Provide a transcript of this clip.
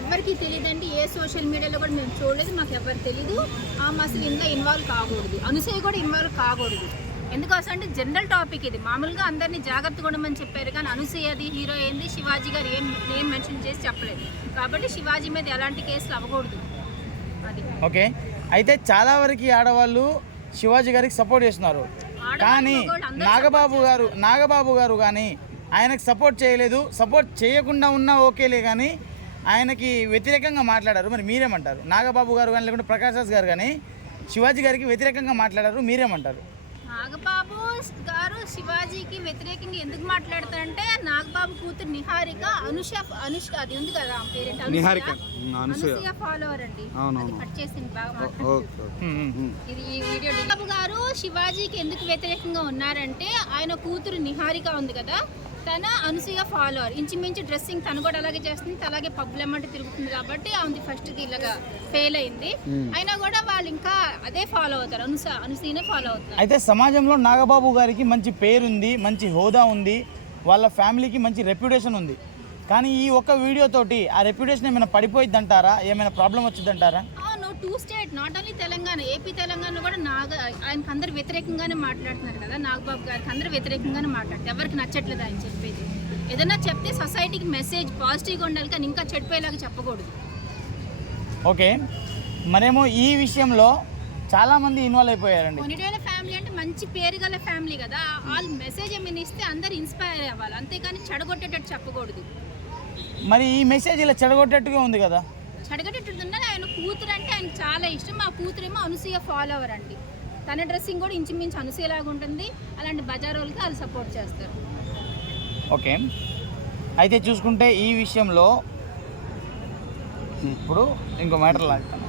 ఎవరికి తెలియదండి ఏ సోషల్ మీడియాలో కూడా మేము చూడలేదు మాకు ఎవరికి తెలియదు ఆమె అసలు ఇందులో ఇన్వాల్వ్ కాకూడదు. అనుసూయ కూడా ఇన్వాల్వ్ కాకూడదు. ఎందుకోసం అంటే జనరల్ టాపిక్ ఇది. మామూలుగా అందరినీ జాగ్రత్తగా ఉండమని చెప్పారు కానీ అనసూయది హీరో ఏంది శివాజీ గారు ఏం నేమ్ మెన్షన్ చేసి చెప్పలేదు. కాబట్టి శివాజీ మీద ఎలాంటి కేసులు అవ్వకూడదు. అది. ఓకే. అయితే చాలా వరకు ఆడవాళ్ళు శివాజీ గారికి సపోర్ట్ చేస్తున్నారు. కానీ నాగబాబు గారు నాగబాబు గారు కానీ ఆయనకు సపోర్ట్ చేయలేదు. సపోర్ట్ చేయకుండా ఉన్నా ఓకేలే కానీ ఆయనకి వ్యతిరేకంగా మాట్లాడారు మరి మీరేమంటారు నాగబాబు గారు కానీ లేకుంటే ప్రకాష్ రాజ్ గారు కానీ శివాజీ గారికి వ్యతిరేకంగా మాట్లాడారు మీరేమంటారు నాగబాబు గారు శివాజీకి వ్యతిరేకంగా ఎందుకు మాట్లాడతారంటే నాగబాబు కూతురు నిహారిక అనుష అనుష్క అది ఉంది కదా పేరేంటి? నిహారిక. అనసూయ. ఫాలోవర్ అండి కట్ చేసింది బాగా. ఇది ఈ వీడియో delete. బాబు గారు శివాజీకి ఎందుకు వ్యతిరేకంగా ఉన్నారంటే ఆయన కూతురు నిహారిక ఉంది కదా తన అనసూయ ఫాలోవర్. ఇంచుమించు డ్రెస్సింగ్ తను కూడా అలాగే చేస్తుంది. అలాగే పబ్బులు ఎమ్మంటే తిరుగుతుంది కాబట్టి ఆమె ఫస్ట్ ఇలాగా ఫెయిల్ అయింది. అయినా కూడా వాళ్ళు ఇంకా అదే ఫాలో అవుతారు. అనుస అనుసూయనే ఫాలో అవుతారు అయితే సమాజంలో నాగబాబు గారికి మంచి పేరుంది మంచి హోదా ఉంది. వాళ్ళ ఫ్యామిలీకి మంచి రెప్యుటేషన్ ఉంది. కానీ ఈ ఒక్క వీడియోతోటి ఆ రెప్యుటేషన్ ఏమైనా పడిపోయిద్ది అంటారా ఏమైనా problem వచ్చిందంటారా? Two state not only Telangana AP Telangana కూడా నాగ ఆయనకు అందరు వ్యతిరేకంగానే మాట్లాడుతున్నారు కదా నాగబాబు గారికి అందరు వ్యతిరేకంగానే మాట్లాడుతారు ఎవరికి నచ్చట్లేదు ఆయన చెప్పేది. ఏదైనా చెప్తే సొసైటీకి మెసేజ్ పాజిటివ్గా ఉండాలి కానీ ఇంకా చెడిపోయేలాగా చెప్పకూడదు. ఓకే. మరేమో ఈ విషయంలో చాలామంది ఇన్వాల్వ్ అయిపోయారండి. కొనిడేల ఫ్యామిలీ అంటే మంచి పేరు గల ఫ్యామిలీ కదా. వాళ్ళు మెసేజ్ ఏమైనా ఇస్తే అందరు ఇన్స్పైర్ అవ్వాలి. అంతేకాని చెడగొట్టేటట్టు చెప్పకూడదు. మరి ఈ మెసేజ్ ఇలా చెడగొట్టేట్టుగా ఉంది కదా. ఆయన కూతురు అంటే ఆయనకు చాలా ఇష్టం. మా కూతురేమో అనుసూయ ఫాలోవర్ అండి. తన డ్రెస్సింగ్ కూడా ఇంచుమించు అనుసూయలాగా ఉంటుంది. అలాంటి బజార్ వాళ్ళకి వాళ్ళు సపోర్ట్ చేస్తారు. ఓకే. అయితే చూసుకుంటే ఈ విషయంలో ఇప్పుడు ఇంకో మ్యాటర్ లాగుతాను